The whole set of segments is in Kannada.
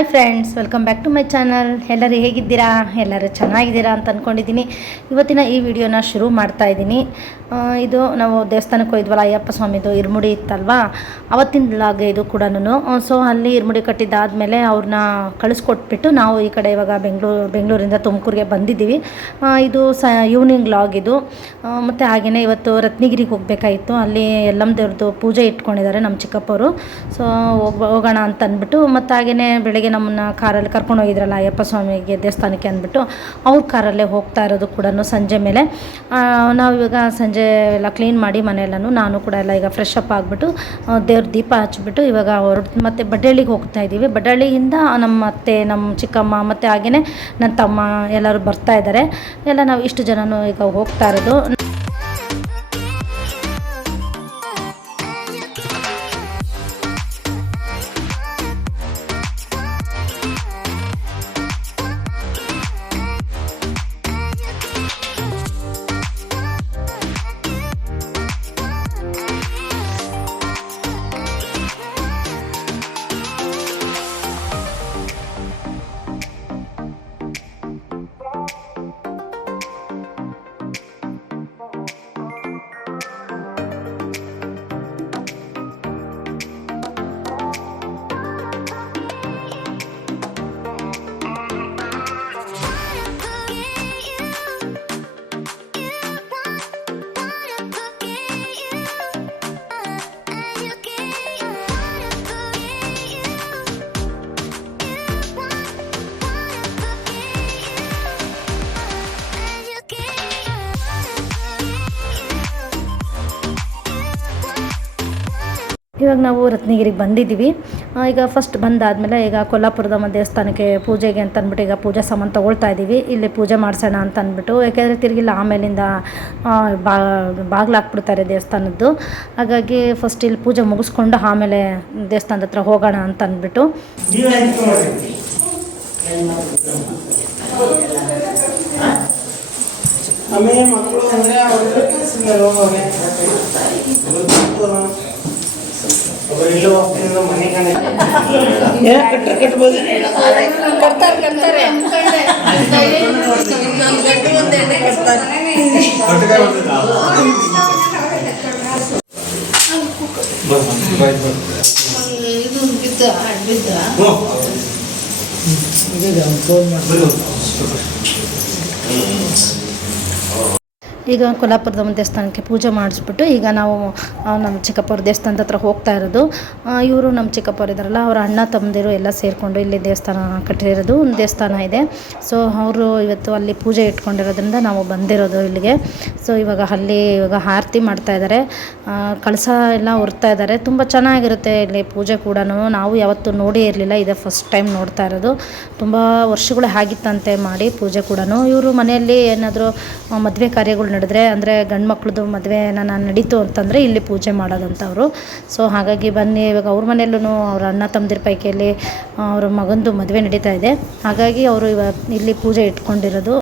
Hi friends, welcome back to my channel. ಎಲ್ಲರೂ ಹೇಗಿದ್ದೀರಾ? ಎಲ್ಲರೂ ಚೆನ್ನಾಗಿದ್ದೀರಾ ಅಂತ ಅಂದ್ಕೊಂಡಿದ್ದೀನಿ. ಇವತ್ತಿನ ಈ ವಿಡಿಯೋನ ಶುರು ಮಾಡ್ತಾ ಇದ್ದೀನಿ. ಇದು ನಾವು ದೇವಸ್ಥಾನಕ್ಕೆ ಹೋಗಿದ್ವಲ್ಲ, ಅಯ್ಯಪ್ಪ ಸ್ವಾಮಿದು ಇರುಮುಡಿ ಇತ್ತಲ್ವಾ, ಅವತ್ತಿನ ವ್ಲಾಗ್ ಇದು ಕೂಡ. ಸೊ ಅಲ್ಲಿ ಇರುಮುಡಿ ಕಟ್ಟಿದ್ದಾದಮೇಲೆ ಅವ್ರನ್ನ ಕಳಿಸ್ಕೊಟ್ಬಿಟ್ಟು ನಾವು ಈ ಕಡೆ ಇವಾಗ ಬೆಂಗಳೂರಿಂದ ತುಮಕೂರಿಗೆ ಬಂದಿದ್ದೀವಿ. ಇದು ಈವ್ನಿಂಗ್ ವ್ಲಾಗ್ ಇದು. ಮತ್ತು ಹಾಗೆಯೇ ಇವತ್ತು ರತ್ನಗಿರಿಗೆ ಹೋಗಬೇಕಾಯಿತು. ಅಲ್ಲಿ ಯಲ್ಲಮ್ಮ ದೇವ್ರದ್ದು ಪೂಜೆ ಇಟ್ಕೊಂಡಿದ್ದಾರೆ ನಮ್ಮ ಚಿಕ್ಕಪ್ಪವರು. ಸೊ ಹೋಗೋಣ ಅಂತ ಅಂದ್ಬಿಟ್ಟು, ಮತ್ತು ಹಾಗೆಯೇ ಬೆಳಗ್ಗೆ ನಮ್ಮನ್ನು ಕಾರಲ್ಲಿ ಕರ್ಕೊಂಡು ಹೋಗಿದ್ರಲ್ಲ ಅಯ್ಯಪ್ಪ ಸ್ವಾಮಿಗೆ ದೇವಸ್ಥಾನಕ್ಕೆ ಅಂದ್ಬಿಟ್ಟು, ಅವ್ರ ಕಾರಲ್ಲೇ ಹೋಗ್ತಾ ಇರೋದು ಕೂಡ ಸಂಜೆ ಮೇಲೆ. ನಾವು ಇವಾಗ ಸಂಜೆ ಎಲ್ಲ ಕ್ಲೀನ್ ಮಾಡಿ ಮನೆಯೆಲ್ಲನೂ, ನಾನು ಕೂಡ ಎಲ್ಲ ಈಗ ಫ್ರೆಶ್ ಅಪ್ ಆಗಿಬಿಟ್ಟು ದೇವ್ರ ದೀಪ ಹಚ್ಬಿಟ್ಟು ಇವಾಗ ಮತ್ತೆ ಬಡ್ಡಳ್ಳಿಗೆ ಹೋಗ್ತಾ ಇದ್ದೀವಿ. ಬಡ್ಡಳ್ಳಿಯಿಂದ ನಮ್ಮ ಅತ್ತೆ, ನಮ್ಮ ಚಿಕ್ಕಮ್ಮ ಮತ್ತು ಹಾಗೆಯೇ ನನ್ನ ತಮ್ಮ ಎಲ್ಲರೂ ಬರ್ತಾ ಇದ್ದಾರೆ. ಎಲ್ಲ ನಾವು ಇಷ್ಟು ಜನನೂ ಈಗ ಹೋಗ್ತಾ ಇರೋದು. ಇವಾಗ ನಾವು ರತ್ನಗಿರಿಗೆ ಬಂದಿದ್ದೀವಿ. ಈಗ ಫಸ್ಟ್ ಬಂದಾದಮೇಲೆ ಈಗ ಕೊಲ್ಲಾಪುರದ ದೇವಸ್ಥಾನಕ್ಕೆ ಪೂಜೆಗೆ ಅಂತ ಅಂದ್ಬಿಟ್ಟು ಈಗ ಪೂಜಾ ಸಾಮಾನು ತೊಗೊಳ್ತಾ ಇದ್ದೀವಿ. ಇಲ್ಲಿ ಪೂಜೆ ಮಾಡಿಸೋಣ ಅಂತ ಅಂದ್ಬಿಟ್ಟು, ಯಾಕೆಂದರೆ ತಿರುಗಿಲ್ಲ ಆಮೇಲಿಂದ ಬಾಗಿಲು ಹಾಕ್ಬಿಡ್ತಾರೆ ದೇವಸ್ಥಾನದ್ದು. ಹಾಗಾಗಿ ಫಸ್ಟ್ ಇಲ್ಲಿ ಪೂಜೆ ಮುಗಿಸ್ಕೊಂಡು ಆಮೇಲೆ ದೇವಸ್ಥಾನದ ಹತ್ರ ಹೋಗೋಣ ಅಂತ ಅಂದ್ಬಿಟ್ಟು ಮಕ್ಕಳು ಅಂದರೆ ಮನೆ ಕಟ್ಬೋದು ಕಟ್ತಾರೆ ಈಗ ಕೊಲ್ಲಾಪುರದ ದೇವಸ್ಥಾನಕ್ಕೆ ಪೂಜೆ ಮಾಡಿಸ್ಬಿಟ್ಟು ಈಗ ನಾವು ನಮ್ಮ ಚಿಕ್ಕಪ್ಪವ್ರ ದೇವಸ್ಥಾನದ ಹತ್ರ ಹೋಗ್ತಾ ಇರೋದು. ಇವರು ನಮ್ಮ ಚಿಕ್ಕಪ್ಪವ್ರು ಇದ್ದಾರಲ್ಲ, ಅವರ ಅಣ್ಣ ತಮ್ಮದಿರು ಎಲ್ಲ ಸೇರಿಕೊಂಡು ಇಲ್ಲಿ ದೇವಸ್ಥಾನ ಕಟ್ಟಿರೋದು ಒಂದು ದೇವಸ್ಥಾನ ಇದೆ. ಸೊ ಅವರು ಇವತ್ತು ಅಲ್ಲಿ ಪೂಜೆ ಇಟ್ಕೊಂಡಿರೋದ್ರಿಂದ ನಾವು ಬಂದಿರೋದು ಇಲ್ಲಿಗೆ. ಸೊ ಇವಾಗ ಆರತಿ ಮಾಡ್ತಾ ಇದ್ದಾರೆ, ಕಳಸ ಎಲ್ಲ ಹೊರ್ತಾ ಇದ್ದಾರೆ. ತುಂಬ ಚೆನ್ನಾಗಿರುತ್ತೆ ಇಲ್ಲಿ ಪೂಜೆ ಕೂಡ. ನಾವು ಯಾವತ್ತೂ ನೋಡೇ ಇರಲಿಲ್ಲ, ಇದೇ ಫಸ್ಟ್ ಟೈಮ್ ನೋಡ್ತಾ ಇರೋದು. ತುಂಬ ವರ್ಷಗಳೇ ಆಗಿತ್ತಂತೆ ಮಾಡಿ ಪೂಜೆ ಕೂಡ. ಇವರು ಮನೆಯಲ್ಲಿ ಏನಾದರೂ ಮದುವೆ ಕಾರ್ಯಗಳು ನಡೆದ್ರೆ, ಅಂದರೆ ಗಂಡು ಮಕ್ಳದ್ದು ಮದುವೆ ನಡೀತು ಅಂತಂದರೆ ಇಲ್ಲಿ ಪೂಜೆ ಮಾಡೋದಂಥವ್ರು. ಸೊ ಹಾಗಾಗಿ ಬನ್ನಿ, ಇವಾಗ ಅವ್ರ ಮನೆಯಲ್ಲೂ ಅವ್ರ ಅಣ್ಣ ತಮ್ಮದಿರ ಪೈಕಿಯಲ್ಲಿ ಅವ್ರ ಮಗಂದು ಮದುವೆ ನಡೀತಾ ಇದೆ. ಹಾಗಾಗಿ ಅವರು ಇವಾಗ ಇಲ್ಲಿ ಪೂಜೆ ಇಟ್ಕೊಂಡಿರೋದು.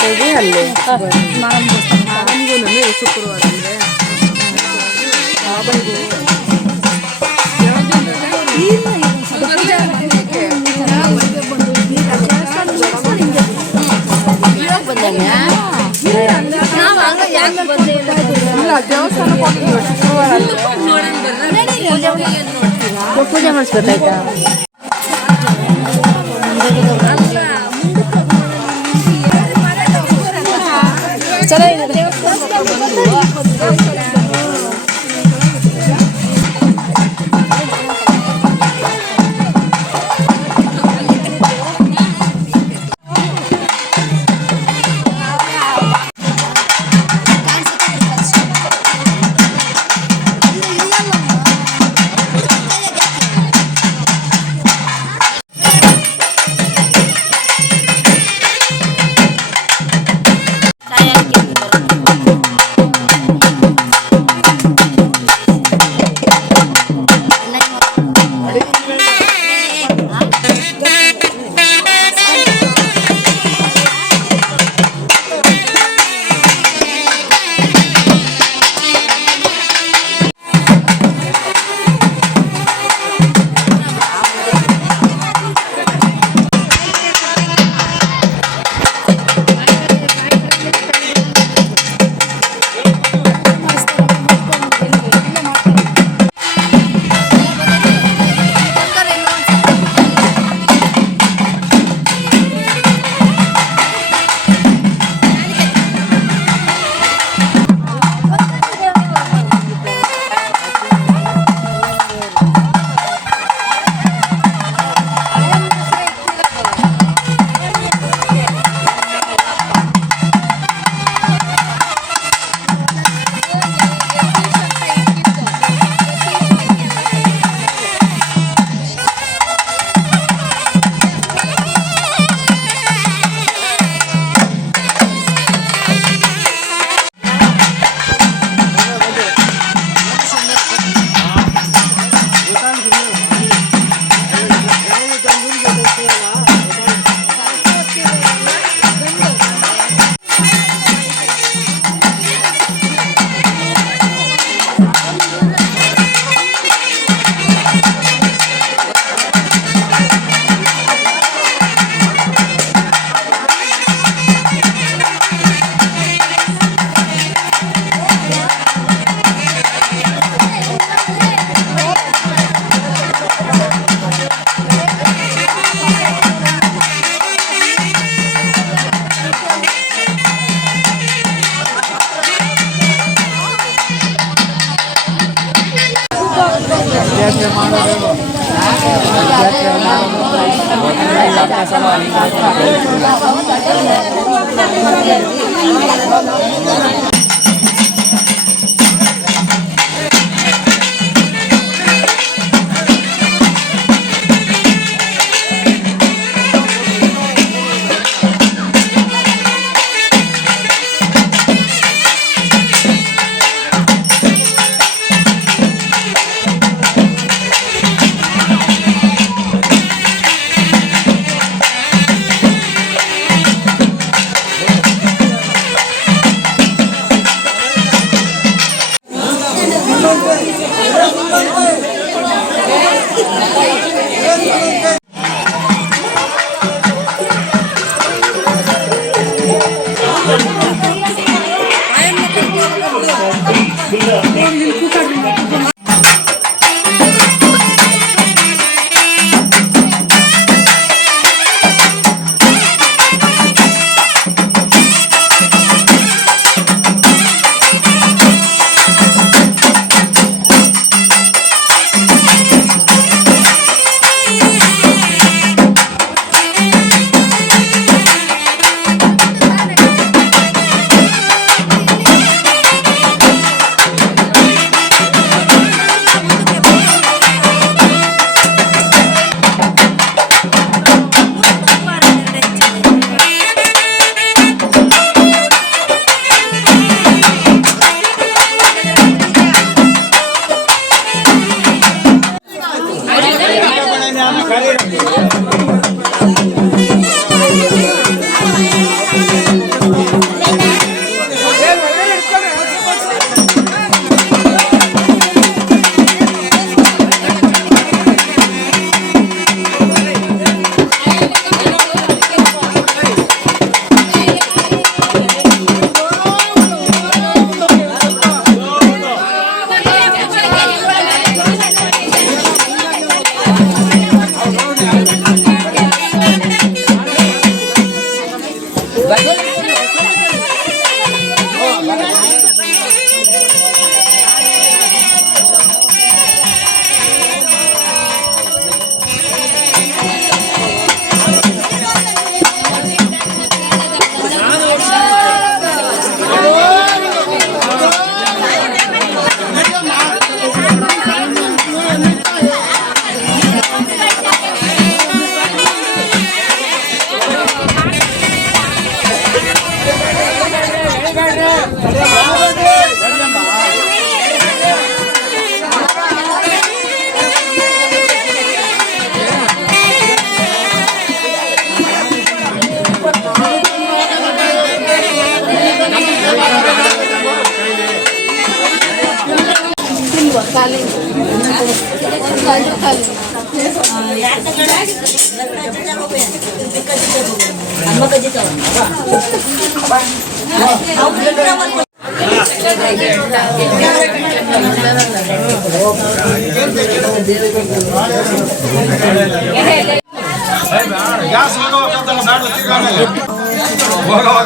ಹೋಗಿ ಅಲ್ಲಿ ಮಾರಮ್ಮ ದೇವಸ್ಥಾನ ಮಾವನಿಗೂ ನನಗೆ ಶುಕ್ರವಾರ ಅಂದರೆ ಬಾಬನಿಗೂ ಇಲ್ಲ ದೇವಸ್ಥಾನಕ್ಕೆ ಹೋಗಿದ್ವಿ ಶುಕ್ರವಾರ ಪೂಜೆ ಮಾಡಿಸ್ಬೇಕಾಯ್ತಾ ಚೆನ್ನಾಗಿದೆ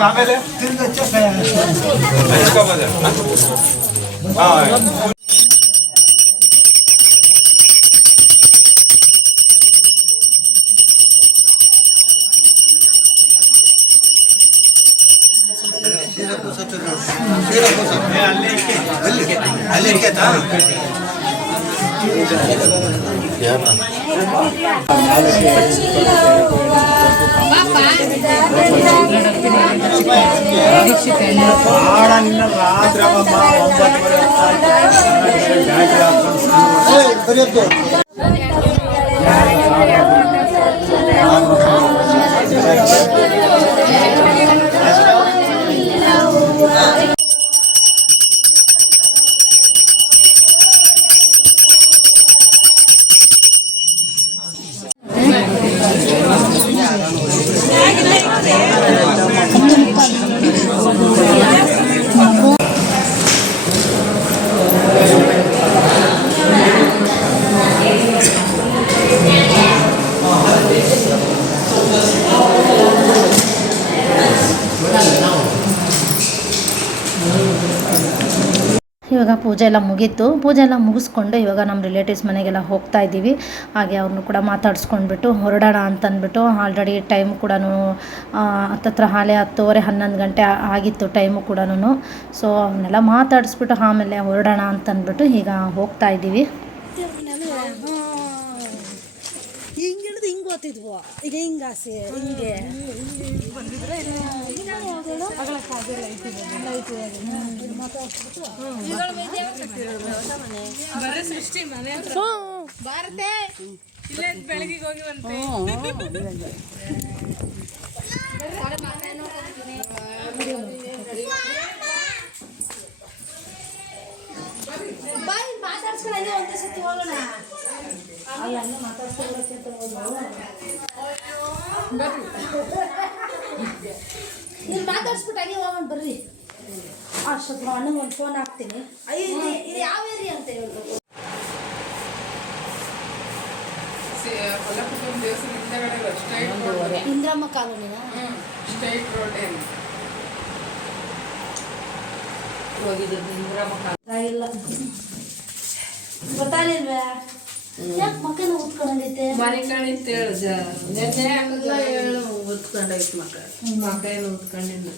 ಆಮೇಲೆ ಇವಾಗ ಪೂಜೆ ಎಲ್ಲ ಮುಗೀತು. ಪೂಜೆ ಎಲ್ಲ ಮುಗಿಸ್ಕೊಂಡು ಇವಾಗ ನಮ್ಮ ರಿಲೇಟಿವ್ಸ್ ಮನೆಗೆಲ್ಲ ಹೋಗ್ತಾ ಇದ್ದೀವಿ. ಹಾಗೆ ಅವ್ರನ್ನೂ ಕೂಡ ಮಾತಾಡಿಸ್ಕೊಂಡ್ಬಿಟ್ಟು ಹೊರಡೋಣ ಅಂತಂದ್ಬಿಟ್ಟು ಆಲ್ರೆಡಿ ಟೈಮ್ ಕೂಡ ಹತ್ತತ್ರ 10:30 11 ಗಂಟೆ ಆಗಿತ್ತು ಟೈಮು ಕೂಡ. ಸೊ ಅವನ್ನೆಲ್ಲ ಮಾತಾಡಿಸ್ಬಿಟ್ಟು ಆಮೇಲೆ ಹೊರಡೋಣ ಅಂತಂದ್ಬಿಟ್ಟು ಈಗ ಹೋಗ್ತಾ ಇದ್ದೀವಿ. ಹಿಂಗೆ ಹಿಡಿದು ಹಿಂಗೆ ಓದ್ತಿದ್ವು. ಈಗ ಹಿಂಗೆ ಆಸೆ ಹಿಂಗೆ ಬಂದಿದ್ರೆ ಬೆಳಗಿಗೆ ಹೋಗಿವಂತೆ. ಬಾಯ್ ಮಾತಾಡ್ಸ್ಕೊಂಡು ಒಂದೇ ಸತಿ ಹೋಗೋಣ. ನೀವು ಮಾತಾಡ್ಸ್ಬಿಟ್ಟಾಗೆ ಹೋಗೋಣ ಬರ್ರಿ. ಅಷ್ಟೊತ್ತು ಅಣ್ಣಂಗೆ ಒಂದು ಫೋನ್ ಹಾಕ್ತೀನಿ. ಇದು ಯಾವ ಏರಿಯಾ ಅಂತ ಹೇಳ್ಬೇಕು? ಇಂದ್ರಮ್ಮ ಕಾಲೋನಿನ ಸ್ಟೇಟ್ ರೋಡ್ ಇಲ್ಲ ಗೊತ್ತಾಗಿಲ್ವೇ? ಯಾಕೆ ಮಕ್ಕಳ ಉತ್ಕೊಂಡೈತೆ? ಮನೆ ಕಾಣಿತ್ತು ಹೇಳು ಉತ್ಕೊಂಡೈತೆ ಮಕ್ಕ ಏನು ಉತ್ಕೊಂಡಿಲ್ಲ.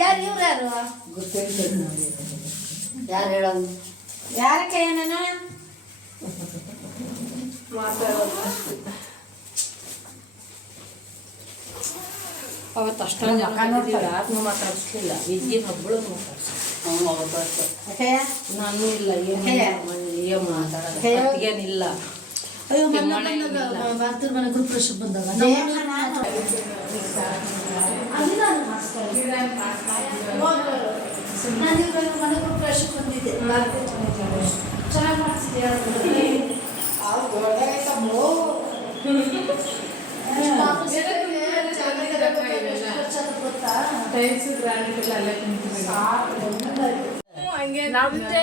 ಯಾರು ಇವ್ರು ಯಾರು? ಯಾರು ಹೇಳೋದು? ಯಾರ ಕೈಯನ ಅವತ್ತು ಅಷ್ಟೊಂದು ಯಾರನ್ನೂ ಮಾತಾಡಿಸ್ಲಿಲ್ಲ. ವಿದ್ಯೆ ಹಬ್ಬಳು ನಾನು ಇಲ್ಲ ಏನು ಮಾತಾಡೋದೇನಿಲ್ಲ. ಅಯ್ಯೋ ಮಾತೃ ಮನೆ ಗ್ರೂಪ್ ಪ್ರಶ್ನೆ ಬಂದಾಗ ನಾನು ಮನೆ ಗ್ರೂಪ್ ಪ್ರಶ್ನೆ ಬಂದಿದ್ದೆ. ಚೆನ್ನಾಗಿ ಮಾಡಿಸಿದ್ದೆ. ನಮ್ದೇ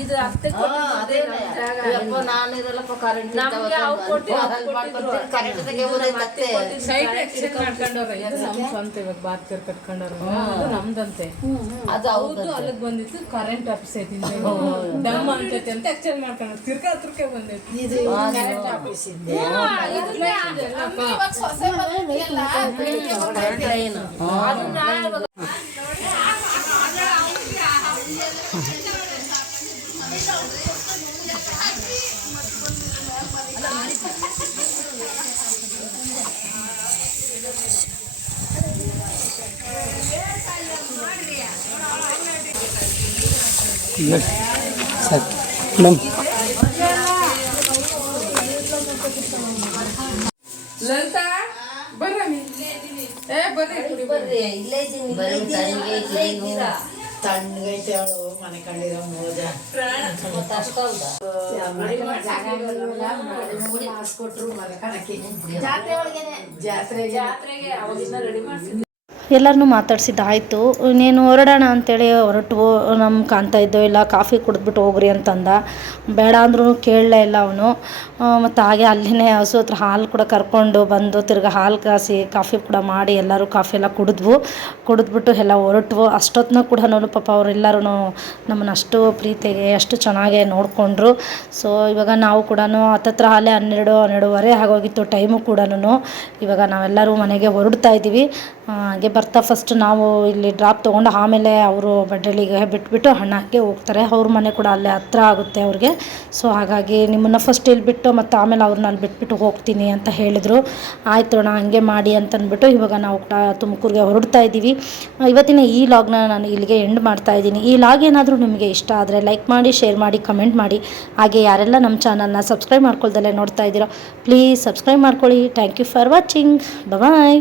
ಇದು ಅತ್ತೆ ನಾನು ಇರಲ್ಲಪ್ಪ ಕರೆಂಟ್ ನಮ್ಗೆ ಅವ್ರು ಕೊಟ್ಟಿದ್ರು ಸೈಟ್ ಎಕ್ಸ್ಚೇಂಜ್ ಮಾಡ್ಕೊಂಡವ್ರ ಇದು ನಮ್ ಸ್ವಂತ ಇವಾಗ ಬಾತ್ಕರ್ ಕಟ್ಕೊಂಡವ್ರ ಅದು ನಮ್ದಂತೆ ಅದು ಹೌದು ಅಲ್ಲಿಗೆ ಬಂದಿತ್ತು ಕರೆಂಟ್ ಆಫೀಸ್ ಐತಿ ದಮ್ಮ ಅಂತೈತಿ ಅಂತ ಎಕ್ಸ್ಚೇಂಜ್ ಮಾಡ್ಕೊಂಡ್ರು ತಿರ್ಗಾ ಹತ್ರಕ್ಕೆ ಬಂದೈತಿ ಕರೆಂಟ್ ಆಫೀಸ್ ಇದೆ ಲಲಿತಾ ಬರ್ರಿ ಏ ಬರ್ರಿ ಇಲ್ಲೇ ಇದ್ದೀನಿ ತಣ್ಣಗೈತೆ ಅವಳು ಮನೆ ಕಂಡಿರೋ ಮೋಜ ಹಾಸ್ಕೊಟ್ರು ಮನೆ ಕಣಕ್ಕೆ ಜಾತ್ರೆಗೆ ಅವಾಗಿಂದ ರೆಡಿ ಮಾಡ್ಸಿದ್ವಿ. ಎಲ್ಲರನ್ನೂ ಮಾತಾಡ್ಸಿದ್ದಾಯಿತು. ಇನ್ನೇನು ಹೊರಡೋಣ ಅಂತೇಳಿ ಹೊರಟು ನಮ್ಮ ಕಾಣ್ತಾ ಇದ್ದೋ ಇಲ್ಲ ಕಾಫಿ ಕುಡಿದ್ಬಿಟ್ಟು ಹೋಗ್ರಿ ಅಂತಂದ. ಬೇಡ ಅಂದ್ರೂ ಕೇಳಲೇ ಇಲ್ಲ ಅವನು. ಮತ್ತು ಹಾಗೆ ಅಲ್ಲಿನೇ ಹಸು ಹತ್ರ ಹಾಲು ಕೂಡ ಕರ್ಕೊಂಡು ಬಂದು ತಿರ್ಗಿ ಹಾಲು ಕಾಸಿ ಕಾಫಿ ಕೂಡ ಮಾಡಿ ಎಲ್ಲರೂ ಕಾಫಿ ಎಲ್ಲ ಕುಡಿದ್ಬಿಟ್ಟು ಎಲ್ಲ ಹೊರಟ್ವು. ಅಷ್ಟೊತ್ತಿನ ಕೂಡ ಪಾಪ ಅವರೆಲ್ಲರೂ ನಮ್ಮನ್ನು ಅಷ್ಟು ಪ್ರೀತಿಗೆ ಅಷ್ಟು ಚೆನ್ನಾಗೇ ನೋಡಿಕೊಂಡ್ರು. ಸೊ ಇವಾಗ ನಾವು ಕೂಡ ಹತ್ತತ್ರ ಹಾಲೆ 12:30 ಆಗೋಗಿತ್ತು ಟೈಮು ಕೂಡ. ಇವಾಗ ನಾವೆಲ್ಲರೂ ಮನೆಗೆ ಹೊರಡ್ತಾ ಇದ್ದೀವಿ. ಹಾಗೆ ಬರ್ತಾ ಫಸ್ಟ್ ನಾವು ಇಲ್ಲಿ ಡ್ರಾಪ್ ತೊಗೊಂಡು ಆಮೇಲೆ ಅವರು ಬಡ್ರಳ್ಳಿಗೆ ಬಿಟ್ಬಿಟ್ಟು ಅಣ್ಣಕ್ಕೆ ಹೋಗ್ತಾರೆ. ಅವ್ರ ಮನೆ ಕೂಡ ಅಲ್ಲೇ ಹತ್ರ ಆಗುತ್ತೆ ಅವ್ರಿಗೆ. ಸೊ ಹಾಗಾಗಿ ನಿಮ್ಮನ್ನು ಫಸ್ಟ್ ಇಲ್ಲಿ ಬಿಟ್ಟು ಮತ್ತು ಆಮೇಲೆ ಅವ್ರನ್ನ ಅಲ್ಲಿ ಬಿಟ್ಬಿಟ್ಟು ಹೋಗ್ತೀನಿ ಅಂತ ಹೇಳಿದರು. ಆಯಿತು ಅಣ್ಣ ಹಂಗೆ ಮಾಡಿ ಅಂತಂದ್ಬಿಟ್ಟು ಇವಾಗ ನಾವು ಕೂಡ ತುಮಕೂರಿಗೆ ಹೊರಡ್ತಾ ಇದ್ದೀವಿ. ಇವತ್ತಿನ ಈ ಲಾಗ್ನ ನಾನು ಇಲ್ಲಿಗೆ ಎಂಡ್ ಮಾಡ್ತಾ ಇದ್ದೀನಿ. ಈ ಲಾಗ್ ಏನಾದರೂ ನಿಮಗೆ ಇಷ್ಟ ಆದರೆ ಲೈಕ್ ಮಾಡಿ, ಶೇರ್ ಮಾಡಿ, ಕಮೆಂಟ್ ಮಾಡಿ. ಹಾಗೆ ಯಾರೆಲ್ಲ ನಮ್ಮ ಚಾನಲ್ನ ಸಬ್ಸ್ಕ್ರೈಬ್ ಮಾಡ್ಕೊಳ್ದಲ್ಲೇ ನೋಡ್ತಾ ಇದ್ದೀರೋ ಪ್ಲೀಸ್ ಸಬ್ಸ್ಕ್ರೈಬ್ ಮಾಡ್ಕೊಳ್ಳಿ. Thank you for watching. Bye.